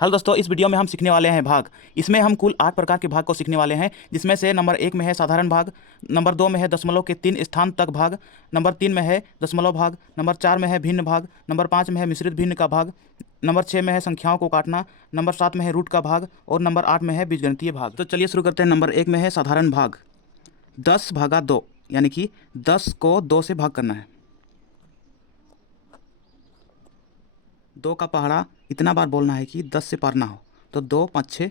Hello दोस्तों, इस video में हम सीखने वाले हैं भाग। इसमें हम कुल 8 प्रकार के भाग को सीखने वाले हैं, जिसमें से नंबर 1 में है साधारण भाग, नंबर 2 में है दशमलव के 3 स्थान तक भाग, नंबर 3 में है दशमलव भाग, नंबर 4 में है भिन्न भाग, नंबर 5 में है मिश्रित भिन्न का भाग, नंबर 6 में है संख्याओं को काटना, नंबर 7 में है रूट का भाग और नंबर 8 में है बीजगणितीय भाग। तो चलिए शुरू करते हैं। नंबर 1 में है साधारण भाग। 10 भागा 2, यानी कि 10 को 2 से भाग करना है। 2 का पहाड़ा इतना बार बोलना है कि 10 से पार ना हो। तो 2 5 6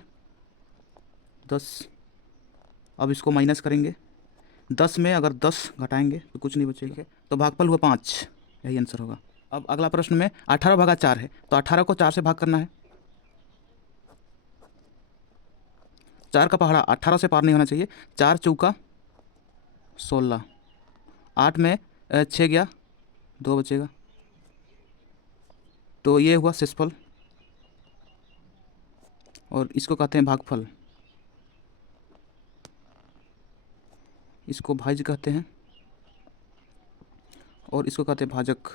10। अब इसको माइनस करेंगे। 10 में अगर 10 घटाएंगे तो कुछ नहीं बचेगा, तो भागफल हुआ 5। यही आंसर होगा। अब अगला प्रश्न में 18 भागा 4 है, तो 18 को 4 से भाग करना है। 4 का पहाड़ा 18 से पार नहीं होना चाहिए। 4 चौका 16। 8 में 6 गया, 2 बचेगा, तो ये हुआ शेषफल और इसको कहते हैं भागफल। इसको भाज्य कहते हैं और इसको कहते हैं भाजक।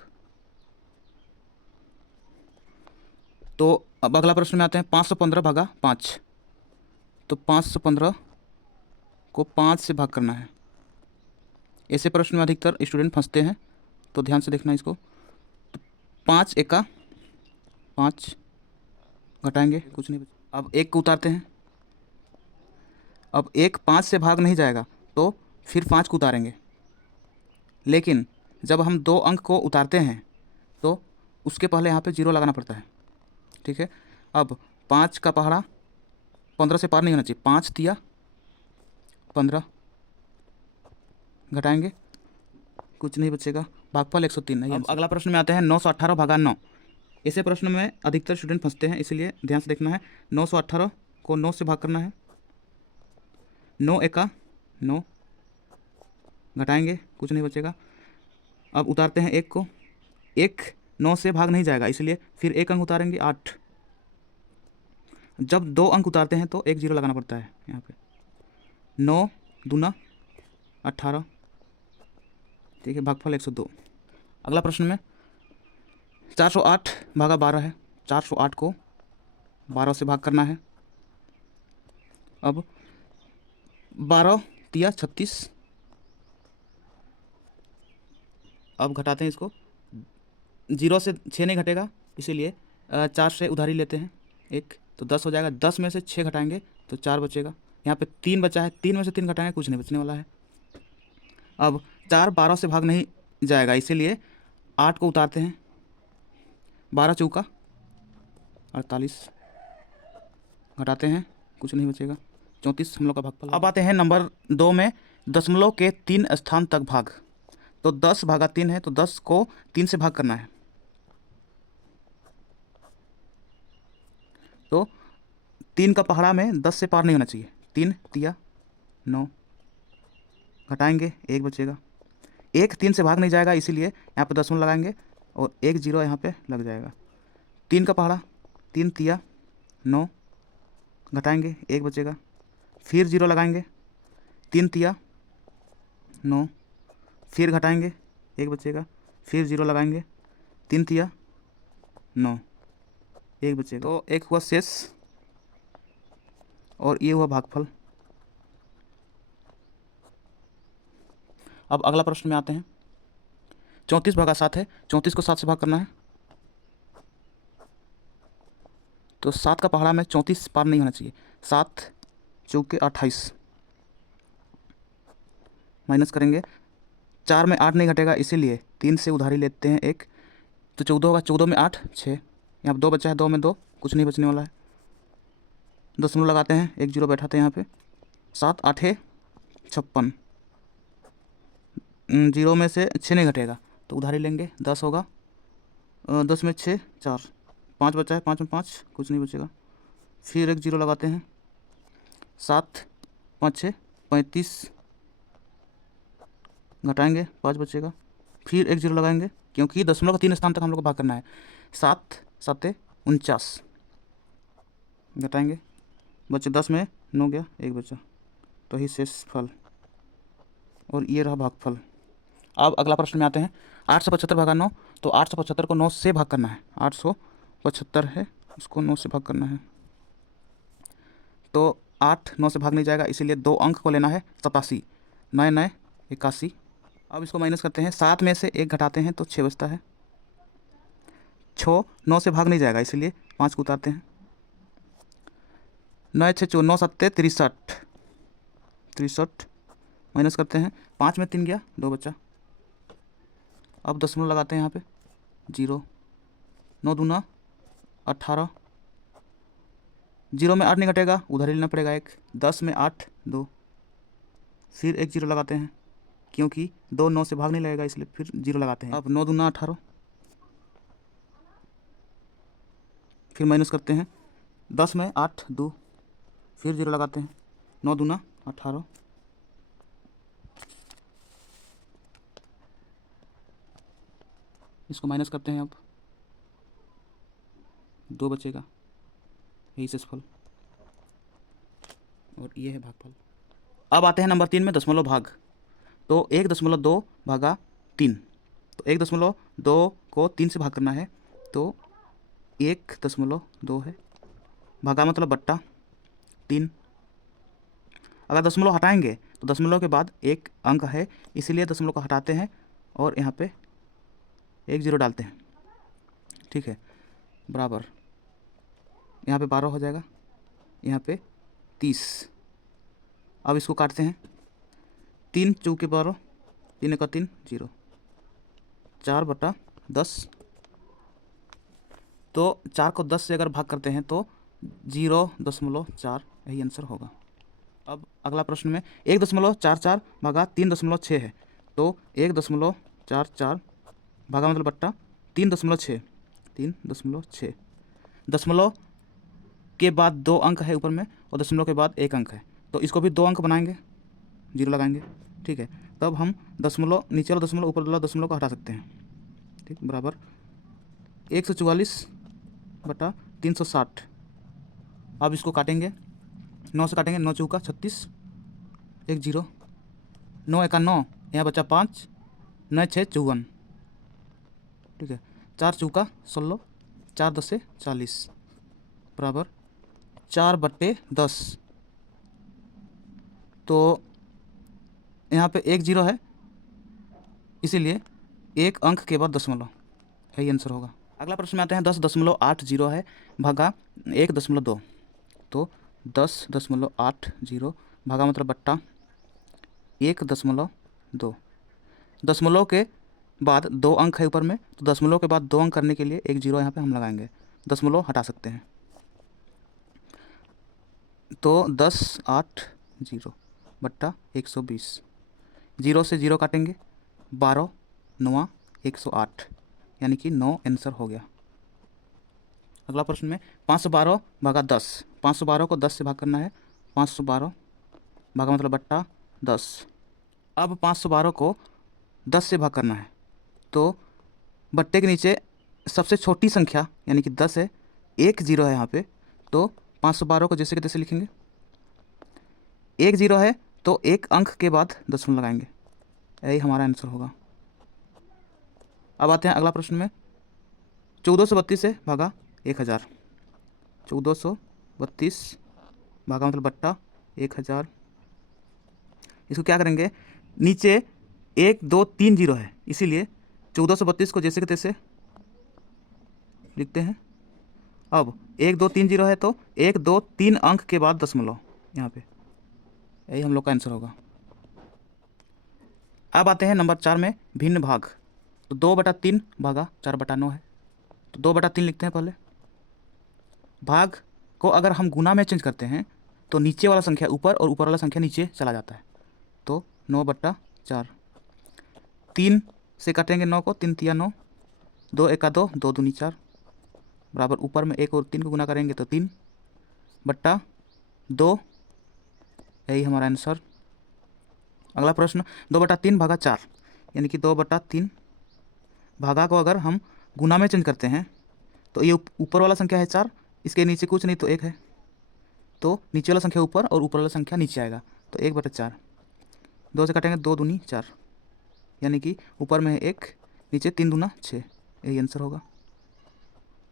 तो अब अगला प्रश्न में आते हैं। 515 भागा 5, तो 515 को 5 से भाग करना है। ऐसे प्रश्न में अधिकतर स्टूडेंट फंसते हैं, तो ध्यान से देखना इसको। तो 5 एका 5 घटाएंगे, कुछ नहीं बचा। अब 1 को उतारते हैं। अब 1 5 से भाग नहीं जाएगा, तो फिर 5 को उतारेंगे। लेकिन जब हम 2 अंक को उतारते हैं तो उसके पहले यहाँ पे 0 लगाना पड़ता है, ठीक है। अब 5 का पहाड़ा 15 से पार नहीं होना चाहिए। 5 तिया 15 घटाएंगे, कुछ नहीं बचेगा, भागफल 103 नहीं। अब अगला प्रश्न में आते हैं। 918 भागा 9। ऐसे प्रश्न में अधिकतर स्टूडेंट फंसते हैं, इसलिए ध्यान से देखना है। 918 को 9 से भाग करना है। 9 एका 9 घटाएंगे, कुछ नहीं बचेगा। अब उतारते हैं 1 को। 1 9 से भाग नहीं जाएगा, इसलिए फिर 1 अंक उतारेंगे 8। जब 2 अंक उतारते हैं तो 1 0 लगाना पड़ता है यहाँ पे। 9 दूना 18, ठीक है, भागफल 102। अगला प्रश्न में 408 भागा 12 है। 408 को 12 से भाग करना है। अब 12 तिया 36। अब घटाते हैं इसको। 0 से 6 नहीं घटेगा, इसीलिए 4 से उधारी लेते हैं 1, तो 10 हो जाएगा। 10 में से 6 घटाएंगे तो 4 बचेगा। यहाँ पे 3 बचा है, 3 में से 3 घटाएंगे, कुछ नहीं बचने वाला है। अब 4 12 से भाग नहीं जाएगा, इसीलिए 8 को उतारते हैं। 12 चौका 48 घटाते हैं, कुछ नहीं बचेगा, 34 हम लोग का भागफल। अब आते हैं नंबर 2 में दशमलव के 3 स्थान तक भाग। तो 10 भागा 3 है, तो 10 को 3 से भाग करना है। तो 3 का पहाड़ा में 10 से पार नहीं होना चाहिए। 3 तिया 9 घटाएंगे, 1 बचेगा। 1 3 से भाग नहीं जाएगा, इसीलिए यहाँ पे दशमलव लगाएंगे और 1 0 यहाँ पे लग जाएगा। 3 का पहाड़ा 3 तिया 9 घटाएंगे, 1 बचेगा। फिर 0 लगाएंगे। 3 तिया 9, फिर घटाएंगे, 1 बचेगा। फिर 0 लगाएंगे। 3 तिया 9, 1 बचेगा, तो 1 हुआ शेष और ये हुआ भागफल। अब अगला प्रश्न में आते हैं। 34 भागा 7 है। 34 को 7 से भाग करना है। तो 7 का पहाड़ा में 34 पार नहीं होना चाहिए। 7 चौके 28 माइनस करेंगे। 4 में 8 नहीं घटेगा, इसीलिए 3 से उधारी लेते हैं 1, तो 14 होगा। 14 में 8 6, यहाँ पर 2 बचा है, 2 में 2, कुछ नहीं बचने वाला है। दशमलव लगाते हैं, 1 0 बैठाते हैं यहाँ पे। 7 8 56, 0 में से 6 नहीं घटेगा, तो उधारी लेंगे, 10 होगा। 10 में 6 4, 5 बचा है, 5 में 5, कुछ नहीं बचेगा। फिर 1 0 लगाते हैं। 7 5 6 35 घटाएंगे, 5 बचेगा। फिर 1 0 लगाएंगे, क्योंकि दशमलव का 3 स्थान तक हम लोग को भाग करना है। 7 7 49 घटाएंगे, बचे 10 में 9 गया, 1 बचा, तो ही शेष फल और ये रहा भागफल। अब अगला प्रश्न में आते हैं। 875 भागा 9। तो 875 को 9 से भाग करना है। 875 है, इसको 9 से भाग करना है। तो 8 9 से भाग नहीं जाएगा, इसीलिए 2 अंक को लेना है 87, 9 9 81। अब इसको माइनस करते हैं, 7 में से 1 घटाते हैं तो 6 बचता है। 6 9 से भाग नहीं जाएगा, इसीलिए 5 को उतारते हैं। 9 6 4 9 7 63, 63 माइनस करते हैं। 5 में 3 गया, 2 बचा। अब दशमलव लगाते हैं यहाँ पे, 0, 9 दूना 18, 0 में 8 नहीं घटेगा, उधर ही लेना पड़ेगा 1। 10 में 8 2, फिर एक 0 लगाते हैं, क्योंकि 2 9 से भाग नहीं लगेगा, इसलिए फिर 0 लगाते हैं। अब 9 दूना 18, फिर माइनस करते हैं। 10 में 8 2, फिर 0 लगाते हैं। 9 दूना 18, इसको माइनस करते हैं। अब 2 बचेगा, यही शेषफल, और ये है भागफल। अब आते हैं नंबर 3 में दशमलव भाग। तो 1.2 भागा 3, तो 1.2 को 3 से भाग करना है, तो 1.2 है, भागा मतलब बट्टा 3। अगर दशमलव हटाएंगे तो दशमलव के बाद एक अंक है, इसीलिए दशमलव को हटाते हैं और यहाँ पे 1 0 डालते हैं। ठीक है, बराबर यहाँ पे 12 हो जाएगा, यहाँ पे 30। अब इसको काटते हैं, 3 चौके 12, 3 1 3 0, 4/10। तो 4 को 10 से अगर भाग करते हैं तो 0.4, यही आंसर होगा। अब अगला प्रश्न में 1.44 भागा 3.6 है, तो 1.44 भागा मतलब बट्टा 3.6, 3.6। दशमलव के बाद 2 अंक है ऊपर में, और दशमलव के बाद 1 अंक है, तो इसको भी 2 अंक बनाएंगे, 0 लगाएंगे। ठीक है, तब हम दशमलव, नीचे वाला दशमलव ऊपर वाला दशमलव को हटा सकते हैं। ठीक, बराबर 144/360। अब इसको काटेंगे, 9 से काटेंगे, 9 चौका 36, 1 0, 9 1 9, यहाँ बचा 5, 9 6 54। ठीक है, 4 चौका 16, 4 10 से 40, बराबर 4/10। तो यहाँ पे 1 0 है, इसीलिए 1 अंक के बाद दशमलव, यही आंसर होगा। अगला प्रश्न में आते हैं, 10.80 है भागा 1.2, तो 10.80 भागा मतलब बट्टा 1.2। दशमलव के बाद 2 अंक है ऊपर में, तो दशमलव के बाद 2 अंक करने के लिए 1 0 यहाँ पे हम लगाएंगे, दशमलव हटा सकते हैं। तो 10.80 बट्टा 120, 0 से 0 काटेंगे, 12 9 108, यानी कि 9 आंसर हो गया। अगला प्रश्न में 512 भागा 10, 512 को 10 से भाग करना है, 512 भागा मतलब बट्टा 10। अब 512 को 10 से भाग करना है, तो बट्टे के नीचे सबसे छोटी संख्या यानी कि 10 है, 1 0 है यहाँ पे, तो 512 को जैसे कि तैसे लिखेंगे। 1 0 है तो 1 अंक के बाद दशमलव लगाएंगे, यही हमारा आंसर होगा। अब आते हैं अगला प्रश्न में, 1432 से भागा 1000, 1432 भागा मतलब बट्टा 1000। इसको क्या करेंगे, नीचे 1 2 3 0 है, इसीलिए 1432 को जैसे कि तैसे लिखते हैं। अब 1 2 3 0 है, तो 1 2 3 अंक के बाद दशमलव यहाँ पे, यही हम लोग का आंसर होगा। अब आते हैं नंबर 4 में भिन्न भाग। तो 2/3 भागा 4/9 है, तो 2/3 लिखते हैं पहले। भाग को अगर हम गुना में चेंज करते हैं तो नीचे वाला संख्या ऊपर और ऊपर वाला संख्या नीचे चला जाता है, तो 9/4। 3 से काटेंगे 9 को, 3 3 9, 2 1 2, 2 दूनी 4, बराबर ऊपर में 1 और 3 को गुना करेंगे तो 3/2, यही हमारा आंसर। अगला प्रश्न, 2/3 भागा 4, यानी कि 2/3 भागा को अगर हम गुना में चेंज करते हैं तो ये ऊपर वाला संख्या है 4, इसके नीचे कुछ नहीं तो 1 है, तो नीचे वाला संख्या ऊपर और ऊपर वाला संख्या नीचे आएगा, तो 1/4। 2 से काटेंगे, 2 दूनी 4, यानी कि ऊपर में है 1, नीचे 3 दूना 6, यही आंसर होगा।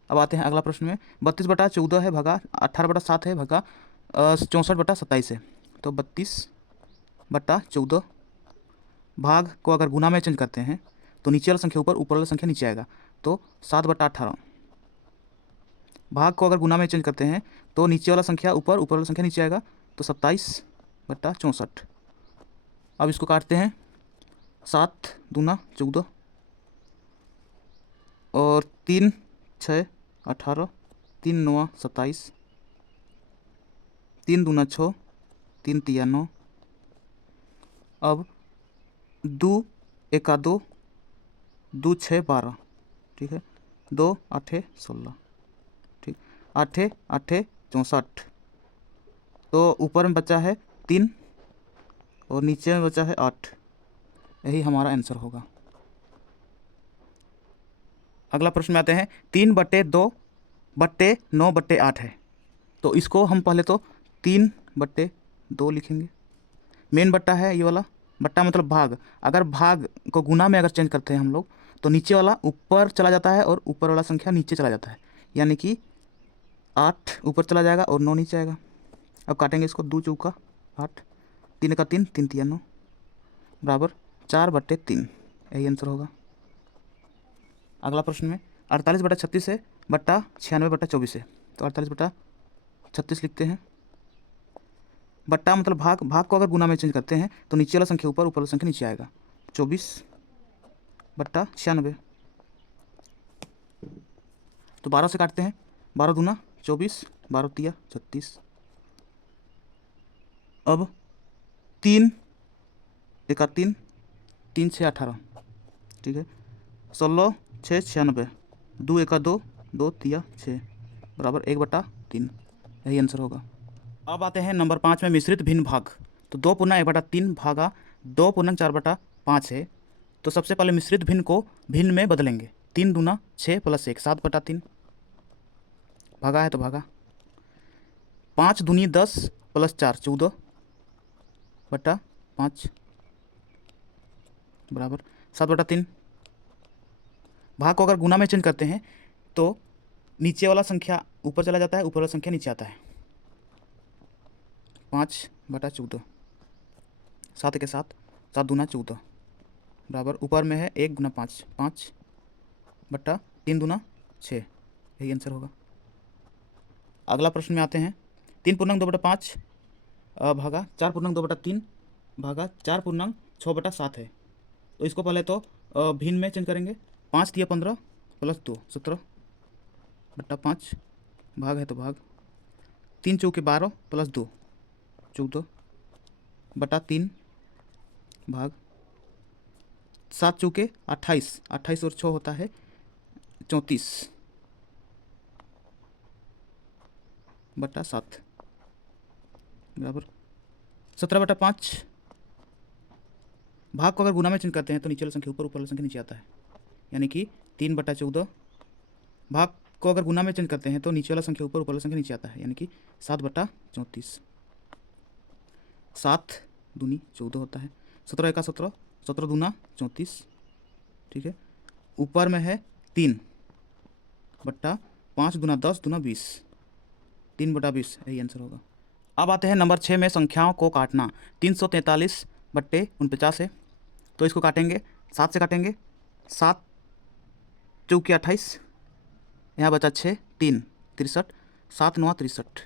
अब आते हैं अगला प्रश्न में, 32/14 है भागा 18/7 है भागा 64/27 है। तो 32/14 भाग को अगर गुना में चेंज करते हैं तो नीचे वाला संख्या ऊपर, ऊपर वाला संख्या नीचे आएगा। तो 7/18 भाग को अगर गुना में चेंज करते हैं तो नीचे वाला संख्या ऊपर, ऊपर वाला संख्या नीचे आएगा। तो 27/64। अब इसको काटते हैं, 7 दूना 14 और 3 6 18, 3 9 27, 3 दूना 6, 3 तिया 9। अब 2 एका 2, 2 6 12, ठीक है, 2 8 16, ठीक, 8 8 64। तो ऊपर में बचा है 3 और नीचे में बचा है 8। यही हमारा आंसर होगा। अगला प्रश्न में आते हैं, 3/2/9/8 है। तो इसको हम पहले तो 3/2 लिखेंगे। मेन बट्टा है ये वाला, बट्टा मतलब भाग। अगर भाग को गुना में अगर चेंज करते हैं हम लोग तो नीचे वाला ऊपर चला जाता है और ऊपर वाला संख्या नीचे चला जाता है, यानी कि 8 ऊपर चला जाएगा और 9 नीचे आएगा। अब काटेंगे इसको, 2 चौका 8, 3 का 3, 3 तिया 9 बराबर 4/3। यही आंसर होगा। अगला प्रश्न में 48/36 है बट्टा 96/24 है। तो 48/36 लिखते हैं। बट्टा मतलब भाग, भाग को अगर गुना में चेंज करते हैं तो नीचे वाला संख्या ऊपर, ऊपर वाला संख्या नीचे आएगा। 24/96। तो 12 से काटते हैं, 12 दूना 24, 12 तिया 36। अब 3 एका 3, 3 6 18, ठीक है, 16 6 96, 2 एका 2, 2 तिया 6 बराबर 1/3। यही आंसर होगा। अब आते हैं नंबर 5 में, मिश्रित भिन्न भाग। तो 2/1/3 भागा 2/4/5 है। तो सबसे पहले मिश्रित भिन्न को भिन्न में बदलेंगे। 3 दूना 6 + 1 7/3 भागा है तो भागा। 5 दूनी 10 + 4 14/5 बराबर 7/3। भाग को अगर गुना में चेंज करते हैं तो नीचे वाला संख्या ऊपर चला जाता है, ऊपर वाला संख्या नीचे आता है। 5/14, 7 के 7, 7 दूना 14 बराबर ऊपर में है 1 × 5, 5/3 दूना 6। यही आंसर होगा। अगला प्रश्न में आते हैं, 3/2/5 भागा 4/2/3 भागा 4/6/7 है। तो इसको पहले तो भिन्न में चेंज करेंगे। 5 तिया 15 + 2 17/5 भाग है तो भाग। 3 चौके 12 + 2 14/3 भाग। 7 चौके 28, 28 और 6 होता है 34/7 बराबर 17/5। भाग को अगर गुना में चेंज करते हैं तो नीचे वाला संख्या ऊपर, ऊपर वाला संख्या नीचे आता है, यानी कि 3/14। भाग को अगर गुना में चेंज करते हैं तो नीचे वाला संख्या ऊपर, ऊपर वाला संख्या नीचे आता है, यानी कि 7/34। 7 दूनी 14 होता है। 17 एका 17, 17 दूना 34, ठीक है, ऊपर में है 3/5 दूना 10 दूना 20, 3/20। यही आंसर होगा। अब आते हैं नंबर 6 में, संख्याओं को काटना। 343/49 है। तो इसको काटेंगे, 7 से काटेंगे, 7 चौके 28, यहाँ बचा 6, 3 63, 7 9 63।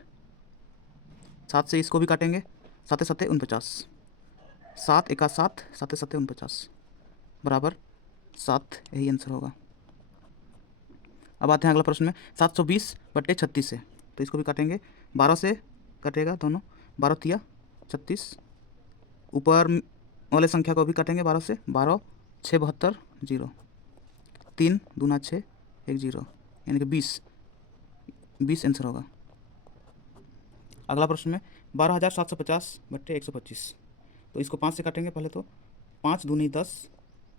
7 से इसको भी काटेंगे, 7 7 49, 7 एका 7, 7 7 49 बराबर 7। यही आंसर होगा। अब आते हैं अगला प्रश्न में, 720/36 है। तो इसको भी काटेंगे, 12 से कटेगा दोनों, 12 तिया 36। ऊपर वाले संख्या को भी काटेंगे 12 से, 12 6 72 0, 3 दूना 6 1 0, यानी कि 20 आंसर होगा। अगला प्रश्न में, 12,750/125। तो इसको 5 से काटेंगे पहले तो, 5 दूनी 10,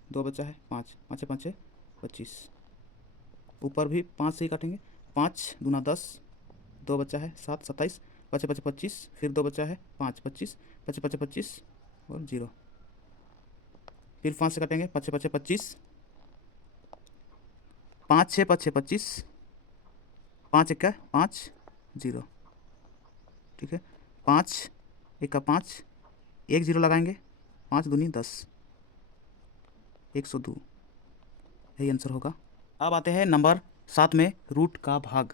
2 बचा है 5, 5 5 25। ऊपर भी 5 से ही काटेंगे, 5 दूना 10, 2 बचा है 7 27, 5 5 25, फिर 2 बचा है 5 25, 5 5 25 और 0। फिर 5 से काटेंगे, 5 5 25, 5 6 5 25, 5 1 5 0, ठीक है। 5 1 5, 1 0 लगाएंगे, 5 दूनी 10, 102, यही आंसर होगा। अब आते हैं नंबर 7 में, रूट का भाग।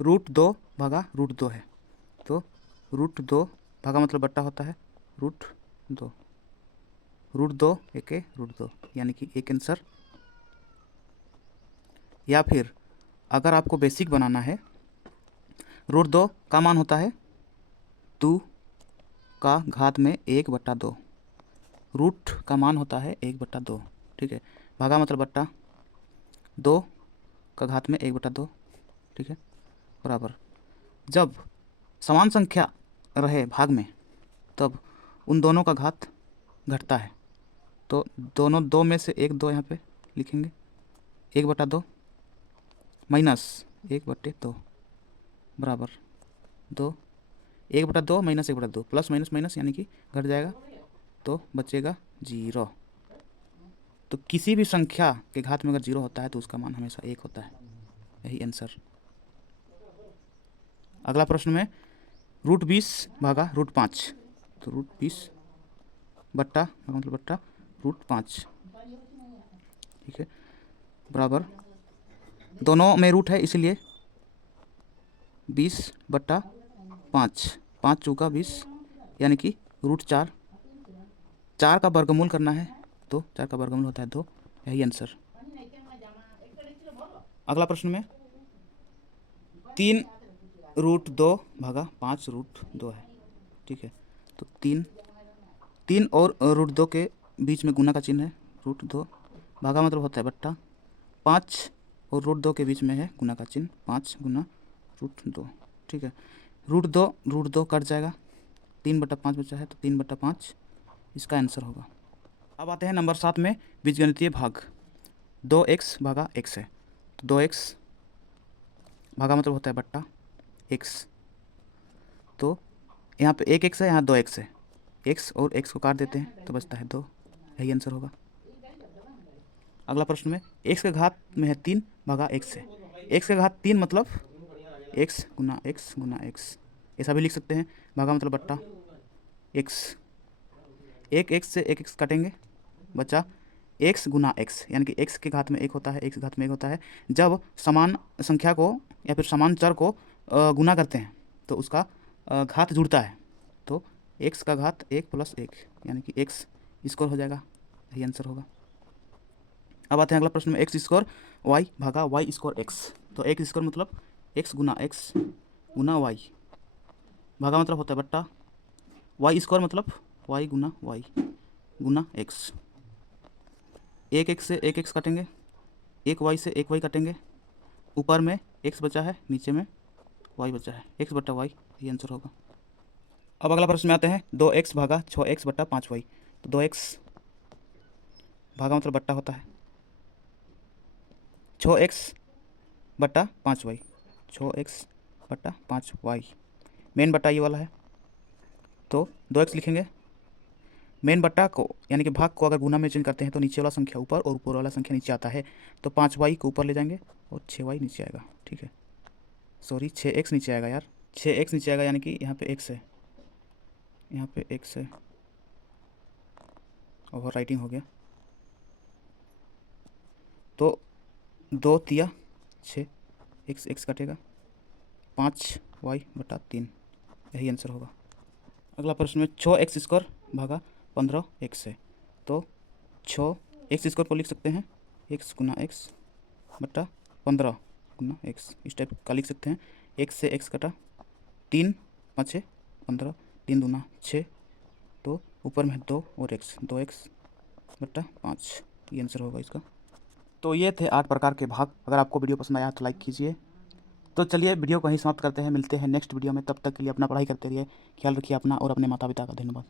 रूट 2 भागा रूट 2 है, तो रूट 2 भागा मतलब बट्टा होता है रूट 2, रूट 2 एक रूट 2, यानी कि एक आंसर। या फिर अगर आपको बेसिक बनाना है, रूट 2 का मान होता है 2 का घात में 1/2, रूट का मान होता है 1/2, ठीक है। भागा मतलब बट्टा, 2 का घात में 1/2, ठीक है, बराबर। जब समान संख्या रहे भाग में तब उन दोनों का घात घटता है, तो दोनों 2 में से 1 2 यहाँ पे लिखेंगे, 1/2 माइनस 1/2 बराबर 2, 1/2 माइनस 1/2, प्लस माइनस माइनस यानी कि घट जाएगा, तो बचेगा 0। तो किसी भी संख्या के घात में अगर 0 होता है तो उसका मान हमेशा 1 होता है, यही आंसर। अगला प्रश्न में, रूट 20 भागा रूट 5, तो रूट 20 बट्टा मतलब बट्टा रूट 5, ठीक है, बराबर, दोनों में रूट है इसलिए 20/5, 5 चौका 20, यानी कि रूट 4, 4 का वर्गमूल करना है तो 4 का वर्गमूल होता है 2, यही आंसर। अगला प्रश्न में, 3 रूट 2 भागा 5 रूट 2 है, ठीक है, तो 3 और रूट 2 के बीच में गुना का चिन्ह है, रूट 2 भागा मतलब होता है बट्टा, 5 और रूट 2 के बीच में है गुना का चिन्ह, 5 गुना रूट 2, ठीक है। रूट 2 कट जाएगा, 3/5 बचा है, तो 3/5 इसका आंसर होगा। अब आते हैं नंबर 7 में, बीजगणितीय भाग। 2x भागा x है, तो 2x भागा मतलब होता है बट्टा x, तो यहाँ पे 1x है, यहाँ 2x है, x और x को काट देते हैं तो बचता है 2, यही आंसर होगा। अगला प्रश्न में, x के घात में है 3 भागा x है, x के घात 3 मतलब x गुना x, ऐसा भी लिख सकते हैं, भागा मतलब बट्टा x, एक x से एक x काटेंगे, बचा x गुना x, यानी कि x के घात में 1 होता है, x के घात में 1 होता है। जब समान संख्या को या फिर समान चर को गुना करते हैं तो उसका घात जुड़ता है, तो x का घात 1 + 1, यानी कि x स्क्वायर हो जाएगा, यही आंसर होगा। अब आते हैं अगला प्रश्न में, x स्क्वायर y भागा y स्क्वायर x, तो x स्क्वायर मतलब x गुना y, भागा मतलब होता है बट्टा, y स्क्वायर मतलब y गुना y गुना x, एक x से एक x काटेंगे, एक y से एक y काटेंगे, ऊपर में x बचा है, नीचे में y बचा है, x/y, ये आंसर होगा। अब अगला प्रश्न में आते हैं, 2x भागा 6x/5y, तो 2x भागा मतलब बट्टा होता है 6x/5y, 6x/5y, मेन बट्टा ये वाला है, तो 2x लिखेंगे। मेन बट्टा को यानी कि भाग को अगर गुना में चेंज करते हैं तो नीचे वाला संख्या ऊपर और ऊपर वाला संख्या नीचे आता है, तो 5y को ऊपर ले जाएंगे और 6y नीचे आएगा, ठीक है, सॉरी 6x नीचे आएगा यार, 6x नीचे आएगा, यानी कि यहाँ पे x है, यहाँ पे x है, ओवर राइटिंग हो गया, तो 2 तिया 6, x कटेगा, 5y/3, यही आंसर होगा। अगला प्रश्न में, 6x स्क्वायर भागा 15x है, तो 6x स्क्वायर को लिख सकते हैं x गुना x बट्टा 15 गुना x, इस टाइप का लिख सकते हैं। x से x कटा, 3 5 6 15, 3 दूना 6, तो ऊपर में 2 और x, 2x/5, ये आंसर होगा इसका। तो ये थे 8 प्रकार के भाग। अगर आपको वीडियो पसंद आया तो लाइक कीजिए। तो चलिए वीडियो को यहीं समाप्त करते हैं, मिलते हैं नेक्स्ट वीडियो में, तब तक के लिए अपना पढ़ाई करते रहिए, ख्याल रखिए अपना और अपने माता पिता का। धन्यवाद।